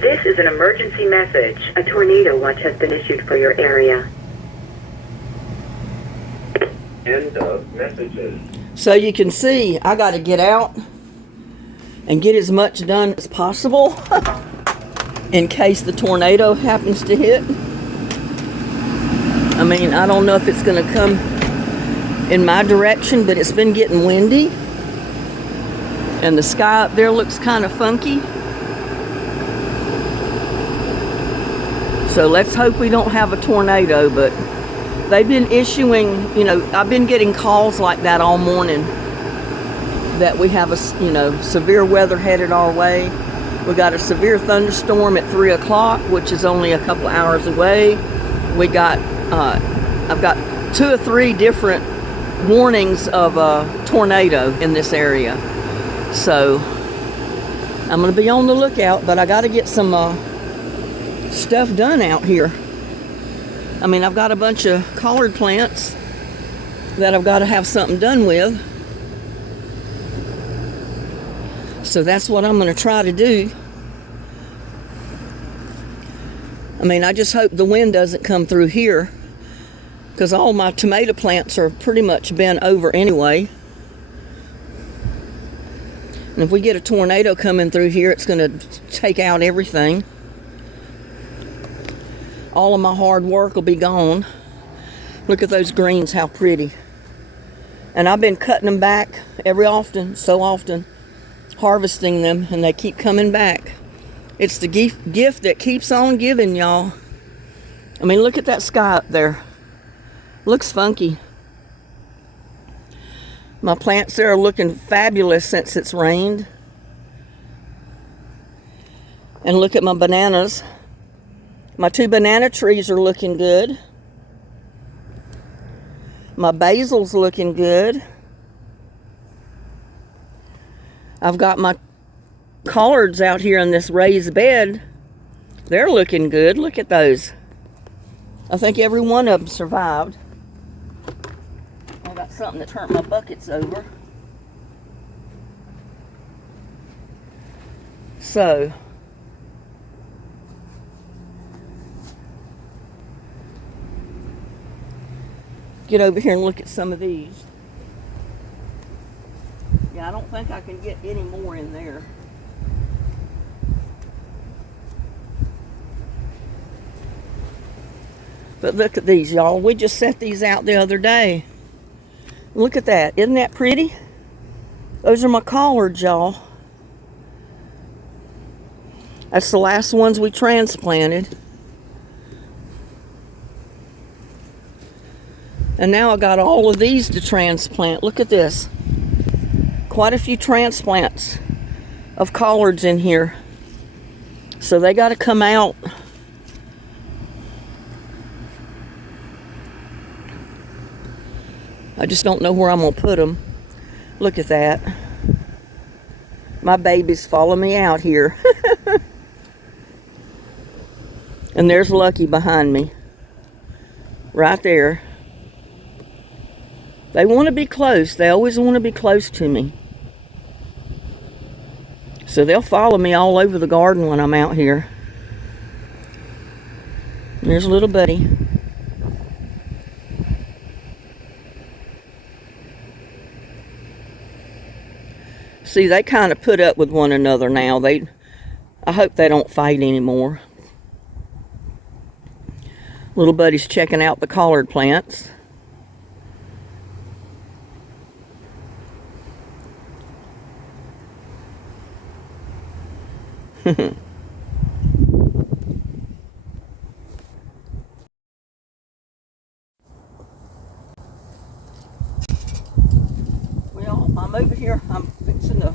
This is an emergency message. A tornado watch has been issued for your area. End of messages. So you can see, I got to get out and get as much done as possible in case the tornado happens to hit. I mean, I don't know if it's going to come in my direction, but it's been getting windy. And the sky up there looks kind of funky. So let's hope we don't have a tornado, but they've been issuing, you know, I've been getting calls like that all morning that we have a, you know, severe weather headed our way. We got a severe thunderstorm at 3 o'clock, which is only a couple hours away. We got, I've got 2 or 3 different warnings of a tornado in this area. So I'm going to be on the lookout, but I got to get some stuff done out here. I mean, I've got a bunch of collard plants that I've got to have something done with. So that's what I'm going to try to do. I mean, I just hope the wind doesn't come through here, because all my tomato plants are pretty much bent over anyway. And if we get a tornado coming through here, it's going to take out everything. All of my hard work will be gone. Look at those greens, how pretty. And I've been cutting them back so often, harvesting them, and they keep coming back. It's the gift that keeps on giving, y'all. I mean, look at that sky up there. Looks funky. My plants there are looking fabulous since it's rained. And look at my bananas. My 2 banana trees are looking good. My basil's looking good. I've got my collards out here in this raised bed. They're looking good. Look at those. I think every one of them survived. I got something that turned my buckets over. So, get over here and look at some of these. Yeah, I don't think I can get any more in there. But look at these, y'all. We just set these out the other day. Look at that. Isn't that pretty? Those are my collards, y'all. That's the last ones we transplanted. And now I got all of these to transplant. Look at this. Quite a few transplants of collards in here. So they got to come out. I just don't know where I'm going to put them. Look at that. My babies follow me out here. And there's Lucky behind me. Right there. They want to be close. They always want to be close to me. So they'll follow me all over the garden when I'm out here. And there's little buddy. See, they kind of put up with one another now. I hope they don't fight anymore. Little buddy's checking out the collard plants. Well, I'm over here. I'm fixing to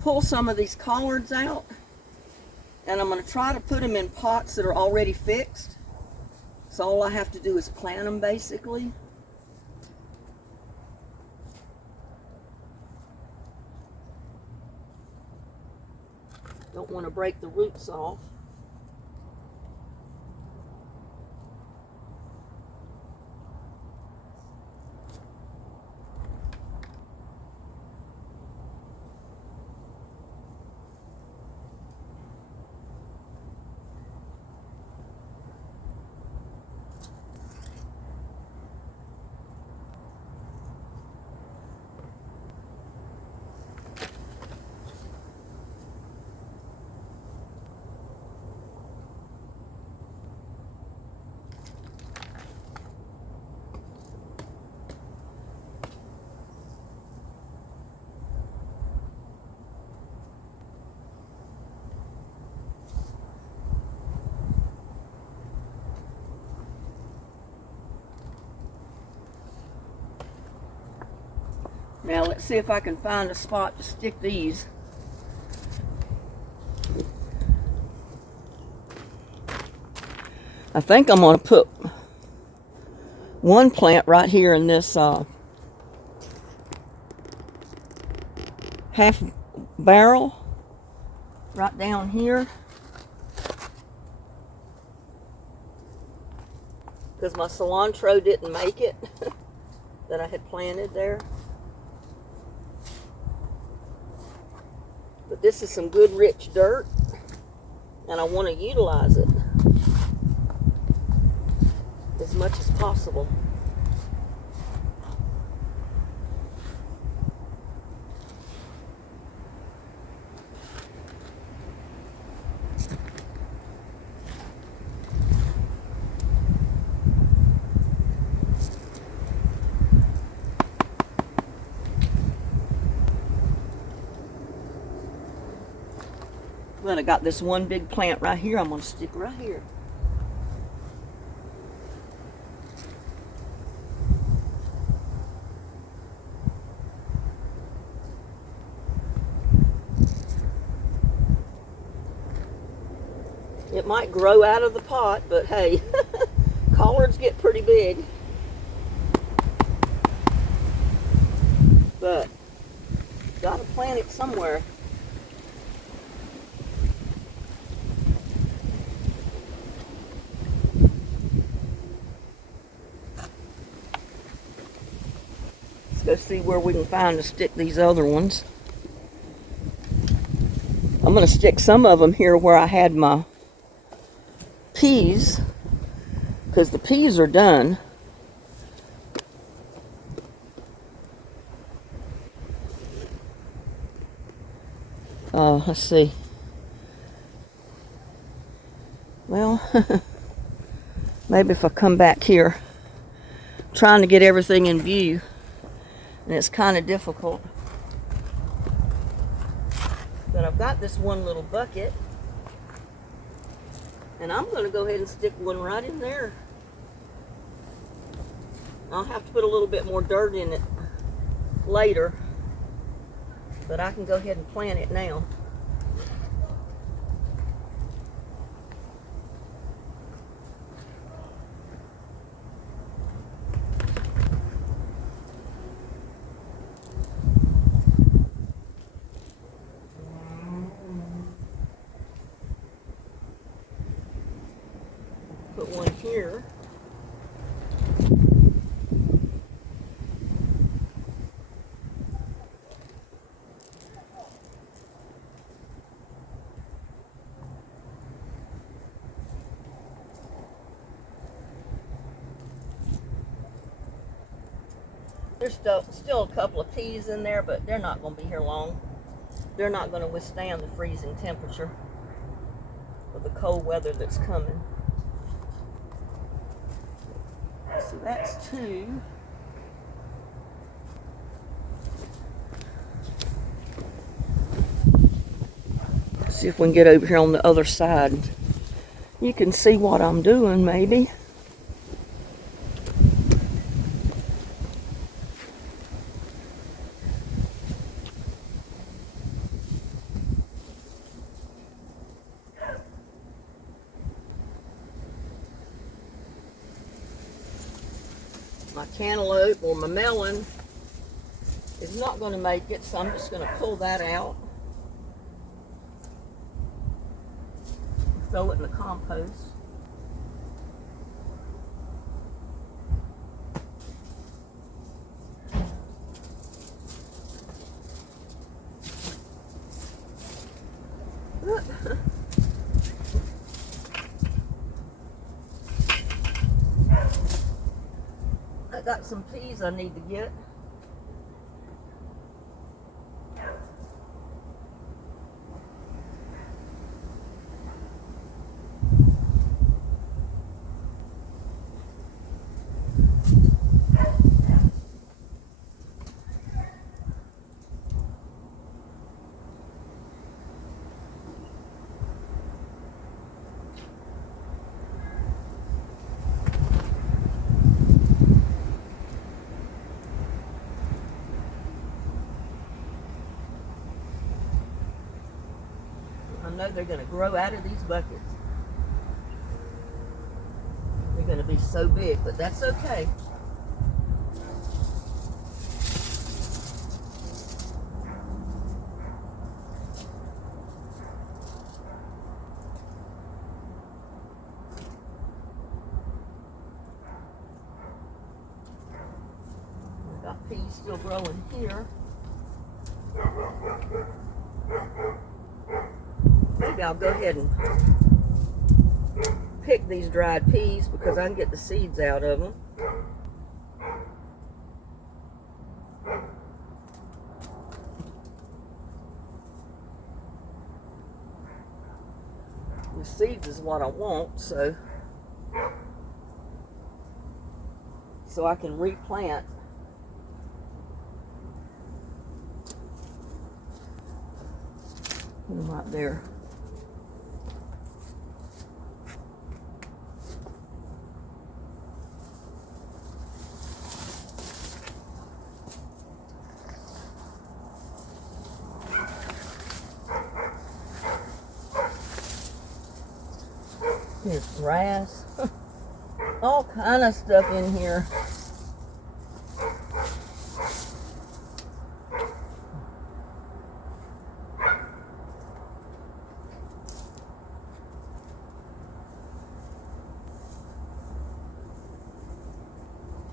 pull some of these collards out, and I'm going to try to put them in pots that are already fixed. So all I have to do is plant them, basically. Don't want to break the roots off. Now let's see if I can find a spot to stick these. I think I'm going to put one plant right here in this half barrel right down here, because my cilantro didn't make it that I had planted there. But this is some good rich dirt, and I want to utilize it as much as possible. Then I got this one big plant right here I'm going to stick right here. It might grow out of the pot, but hey, collards get pretty big. But gotta plant it somewhere. Let's go see where we can find to stick these other ones. I'm gonna stick some of them here where I had my peas, because the peas are done. Let's see. Well, maybe if I come back here, I'm trying to get everything in view, and it's kind of difficult. But I've got this one little bucket, and I'm going to go ahead and stick one right in there. I'll have to put a little bit more dirt in it later, but I can go ahead and plant it now. Put one here. There's still a couple of peas in there, but they're not going to be here long. They're not going to withstand the freezing temperature of the cold weather that's coming. So that's two. Let's see if we can get over here on the other side. You can see what I'm doing, maybe. My cantaloupe or my melon is not going to make it, so I'm just going to pull that out. Throw it in the compost. I got some peas I need to get. know they're going to grow out of these buckets. They're going to be so big, but that's okay. We've got peas still growing here. Maybe I'll go ahead and pick these dried peas because I can get the seeds out of them. The seeds is what I want, so I can replant. Put them right there. There's grass. All kind of stuff in here.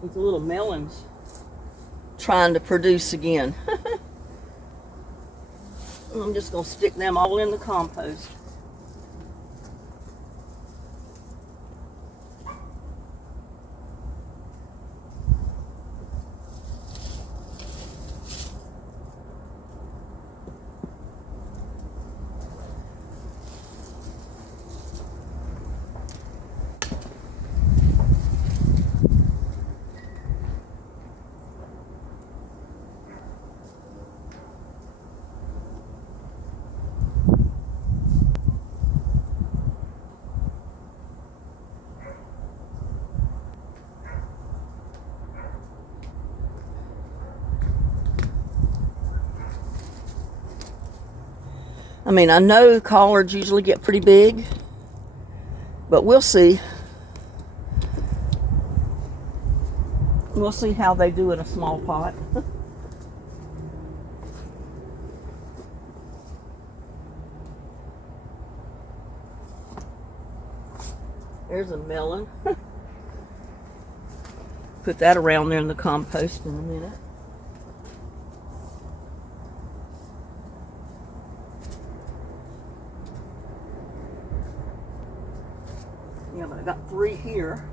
These little melons trying to produce again. I'm just going to stick them all in the compost. I mean, I know collards usually get pretty big, but we'll see. We'll see how they do in a small pot. There's a melon. Put that around there in the compost in a minute. Yeah, but I got 3 here.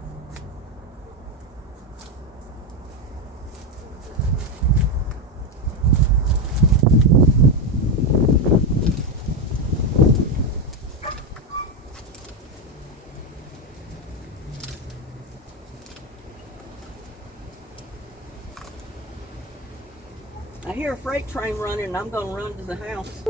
I hear a freight train running and I'm going to run to the house.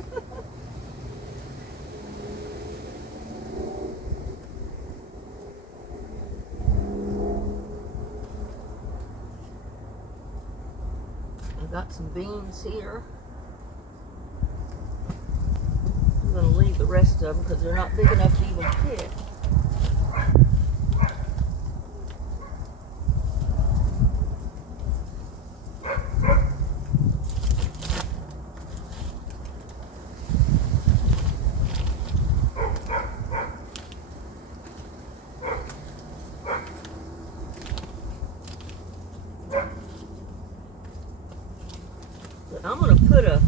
I've got some beans here. I'm going to leave the rest of them because they're not big enough to even pick. But I'm going to put a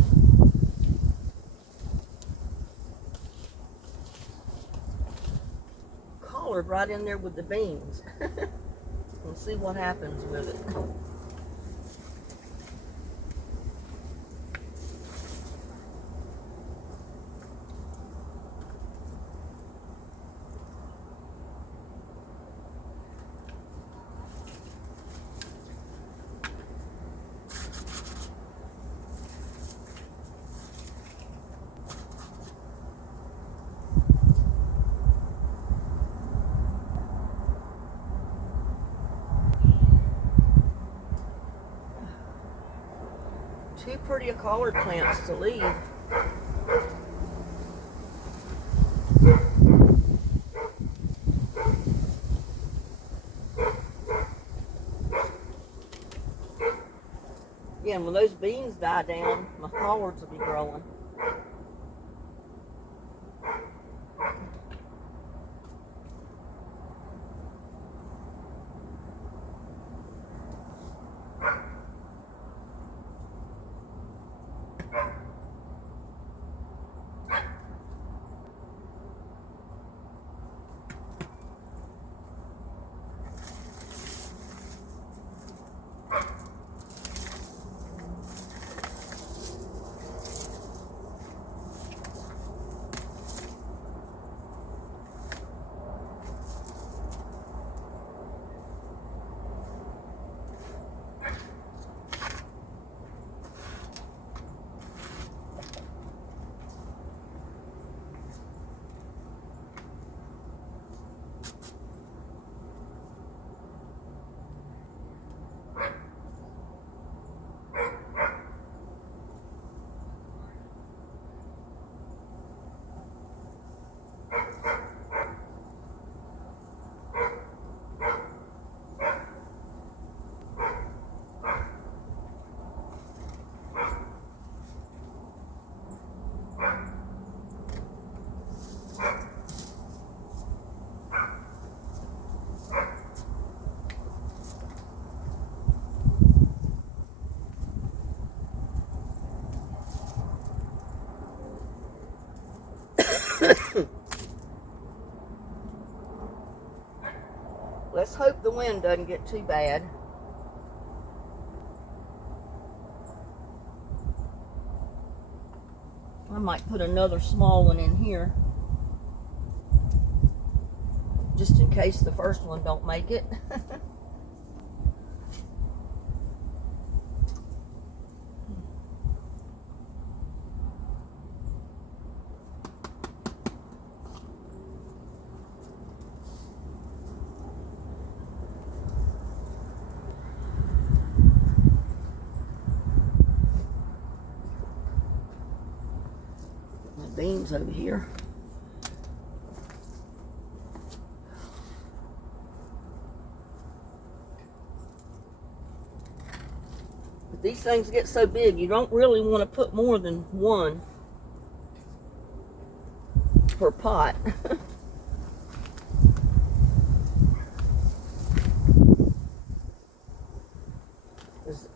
collard right in there with the beans. We'll see what happens with it. Too pretty a collard plants to leave. beans die down, my collards will be growing. Let's hope the wind doesn't get too bad. I might put another small one in here, just in case the first one don't make it. Beans over here. But these things get so big, you don't really want to put more than one per pot.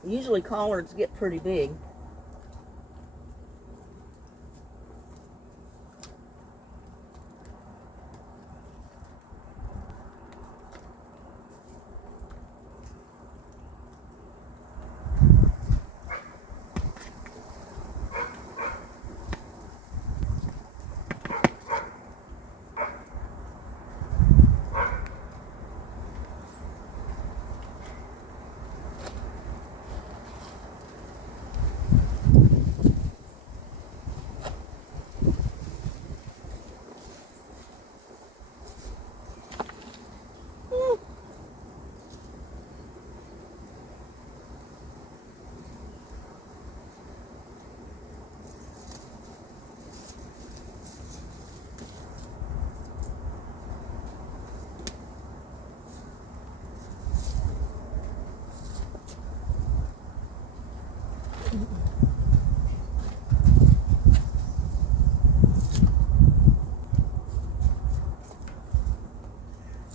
Usually collards get pretty big.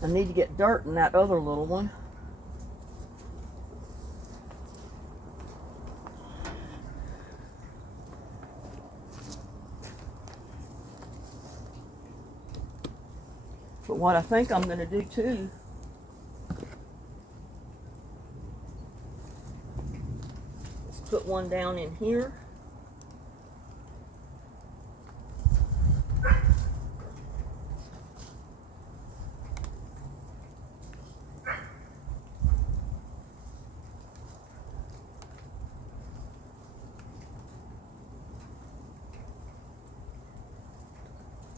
I need to get dirt in that other little one. But what I think I'm going to do too is put one down in here.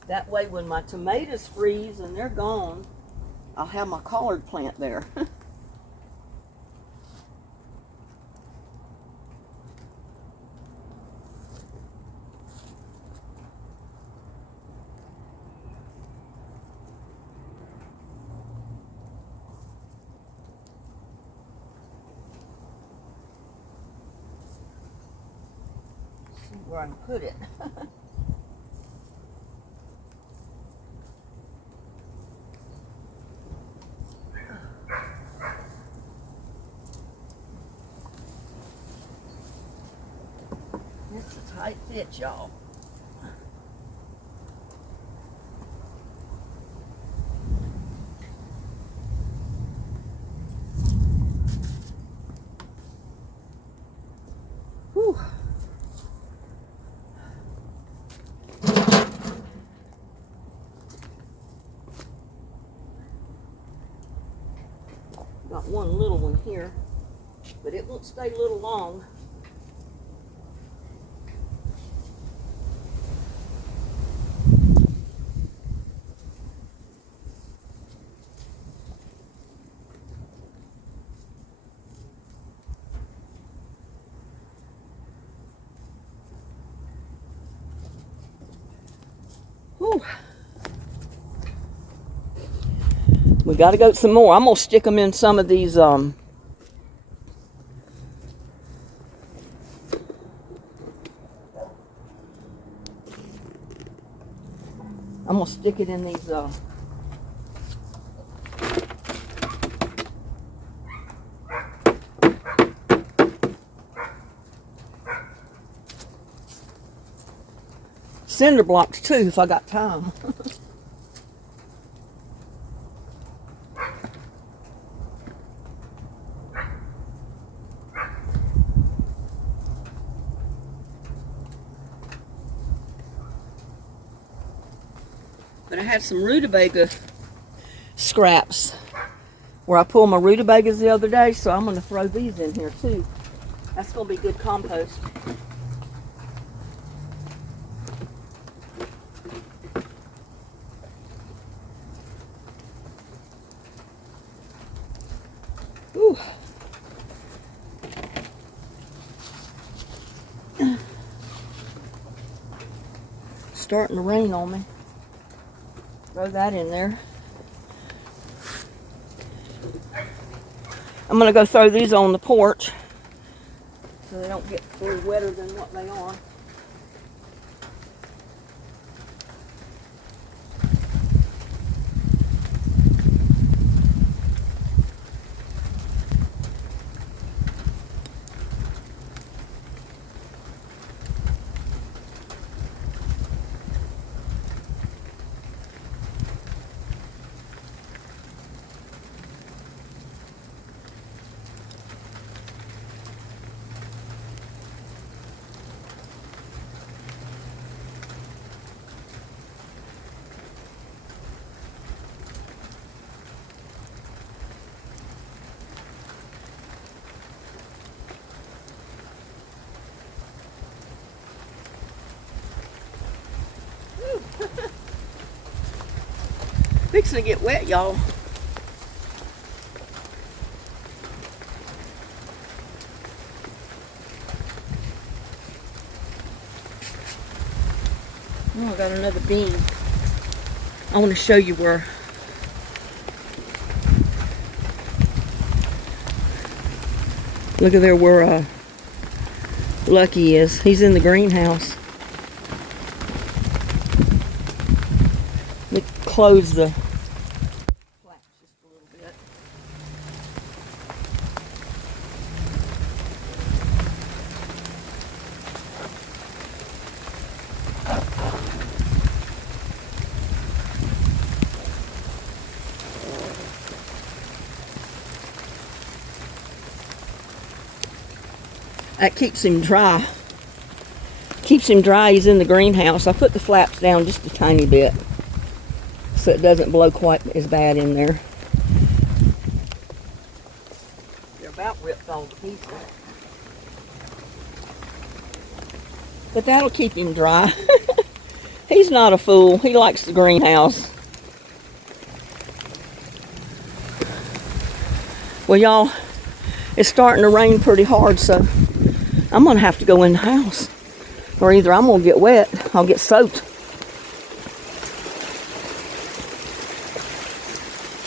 That way when my tomatoes freeze and they're gone, I'll have my collard plant there. See where I can put it. It's a tight fit, y'all. Whew. Got one little one here, but it won't stay little long. Whew. We got to go some more. I'm going to stick them in some of these, I'm going to stick it in these, cinder blocks too, if I got time. But I had some rutabaga scraps where I pulled my rutabagas the other day, so I'm going to throw these in here too. That's going to be good compost. Ooh. Starting to rain on me. Throw that in there. I'm going to go throw these on the porch so they don't get any wetter than what they are. Fixing to get wet, y'all. Oh, I got another bean. I want to show you where. Look at there where Lucky is. He's in the greenhouse. Let me close the flaps just a little bit. That keeps him dry. Keeps him dry. He's in the greenhouse. I put the flaps down just a tiny bit so it doesn't blow quite as bad in there. They're about ripped all to pieces. But that'll keep him dry. He's not a fool. He likes the greenhouse. Well, y'all, it's starting to rain pretty hard, so I'm going to have to go in the house. Or either I'm going to get wet, I'll get soaked.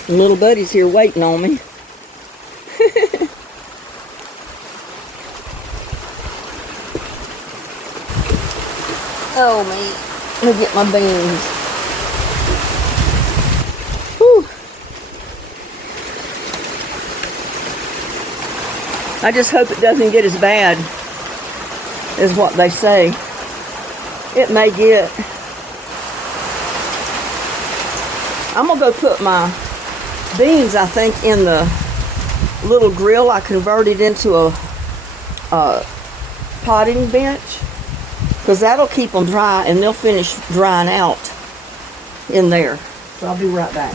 And little buddy's here waiting on me. Oh, man. Let me get my beans. Whew. I just hope it doesn't get as bad as what they say it may get. I'm gonna go put my beans, I think, in the little grill I converted into a potting bench, because that'll keep them dry and they'll finish drying out in there. So I'll be right back.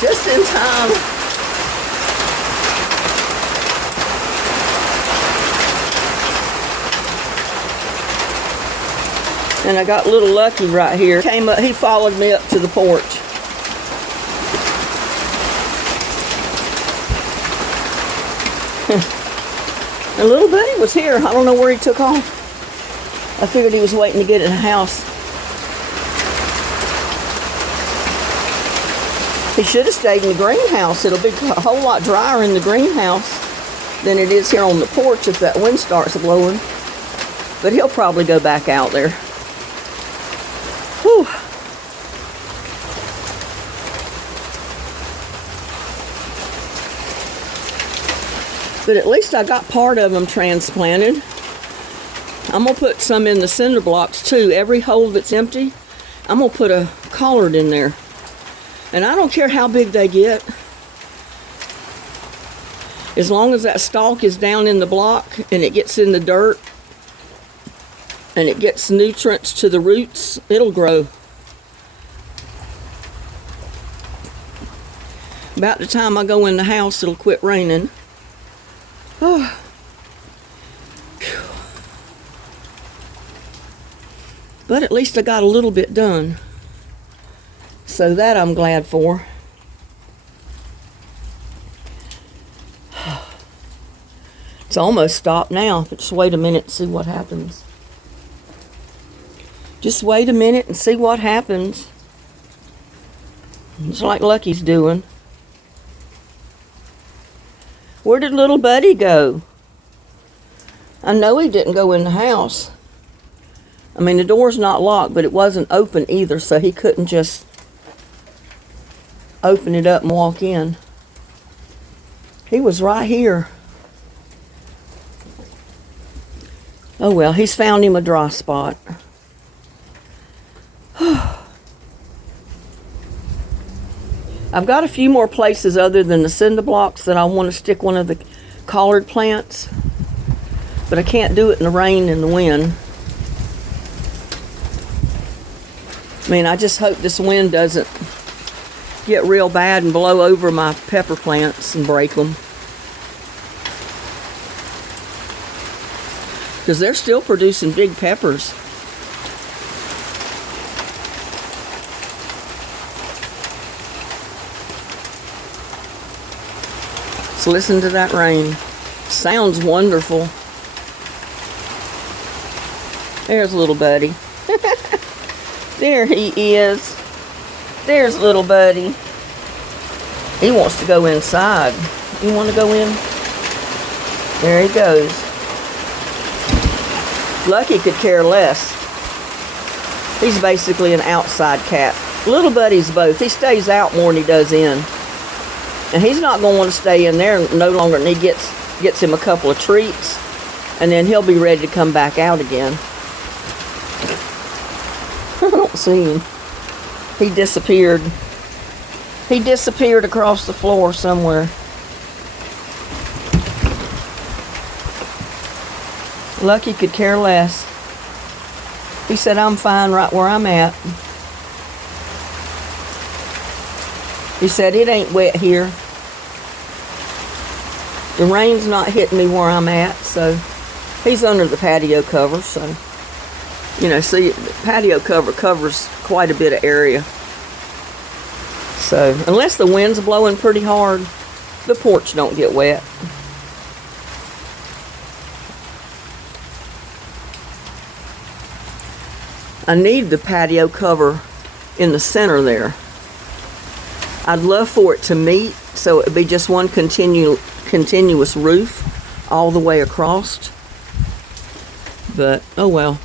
Just in time. And I got little Lucky right here. Came up, he followed me up to the porch. And little buddy was here. I don't know where he took off. I figured he was waiting to get in the house. He should have stayed in the greenhouse. It'll be a whole lot drier in the greenhouse than it is here on the porch if that wind starts blowing. But he'll probably go back out there. Whew. But at least I got part of them transplanted. I'm going to put some in the cinder blocks too. Every hole that's empty, I'm going to put a collard in there. And I don't care how big they get. As long as that stalk is down in the block and it gets in the dirt and it gets nutrients to the roots, it'll grow. About the time I go in the house, it'll quit raining. Oh. But at least I got a little bit done. So that I'm glad for. It's almost stopped now. Just wait a minute and see what happens. Just wait a minute and see what happens. It's like Lucky's doing. Where did little buddy go? I know he didn't go in the house. I mean, the door's not locked, but it wasn't open either, so he couldn't just open it up and walk in. He was right here. Oh well, he's found him a dry spot. I've got a few more places other than the cinder blocks that I want to stick one of the collard plants, but I can't do it in the rain and the wind. I mean, I just hope this wind doesn't get real bad and blow over my pepper plants and break them. Because they're still producing big peppers. So listen to that rain. Sounds wonderful. There's little buddy. There he is. There's little buddy. He wants to go inside. You want to go in? There he goes. Lucky could care less. He's basically an outside cat. Little buddy's both. He stays out more than he does in. And he's not going to want to stay in there no longer than he gets him a couple of treats. And then he'll be ready to come back out again. I don't see him. He disappeared. He disappeared across the floor somewhere. Lucky could care less. He said, I'm fine right where I'm at. He said, it ain't wet here. The rain's not hitting me where I'm at, so he's under the patio cover, so, you know, see, the patio cover covers quite a bit of area. So, unless the wind's blowing pretty hard, the porch don't get wet. I need the patio cover in the center there. I'd love for it to meet, so it'd be just one continuous roof all the way across. But, oh well.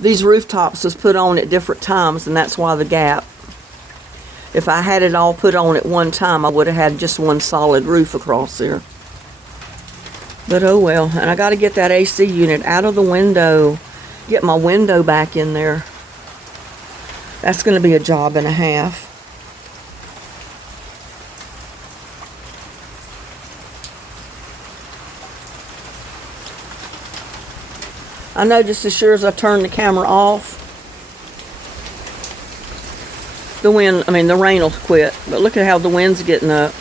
These rooftops was put on at different times, and that's why the gap. If I had it all put on at one time, I would have had just one solid roof across there. But oh well. And I got to get that AC unit out of the window. Get my window back in there. That's going to be a job and a half. I know just as sure as I turn the camera off, the rain will quit. But look at how the wind's getting up.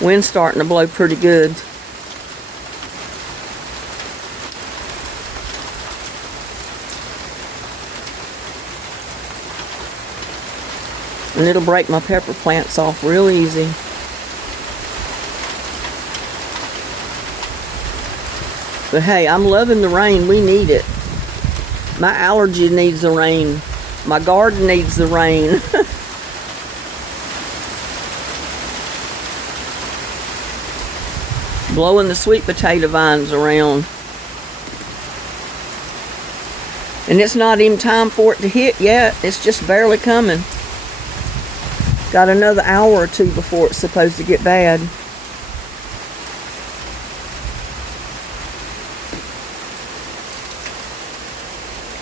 Wind's starting to blow pretty good. And it'll break my pepper plants off real easy. But hey, I'm loving the rain. We need it. My allergy needs the rain. My garden needs the rain. Blowing the sweet potato vines around. And it's not even time for it to hit yet. It's just barely coming. Got another hour or two before it's supposed to get bad.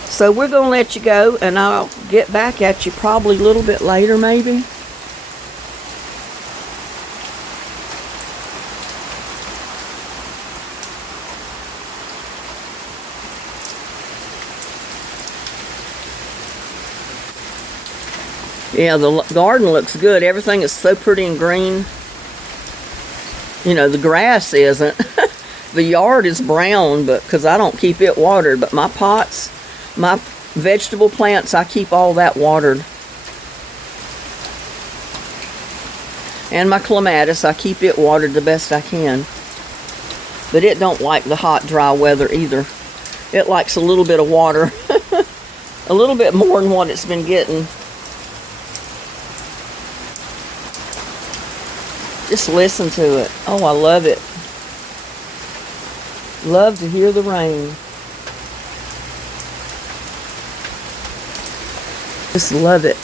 So we're going to let you go, and I'll get back at you probably a little bit later, maybe. Yeah, the garden looks good. Everything is so pretty and green. You know, the grass isn't. The yard is brown, but because I don't keep it watered. But my pots, my vegetable plants, I keep all that watered. And my clematis, I keep it watered the best I can. But it don't like the hot, dry weather either. It likes a little bit of water. A little bit more than what it's been getting. Just listen to it. Oh, I love it. Love to hear the rain. Just love it.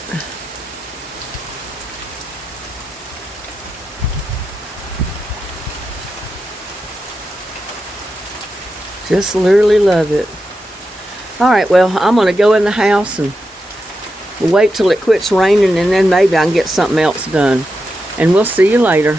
Just literally love it. All right, well, I'm going to go in the house and wait till it quits raining, and then maybe I can get something else done. And we'll see you later.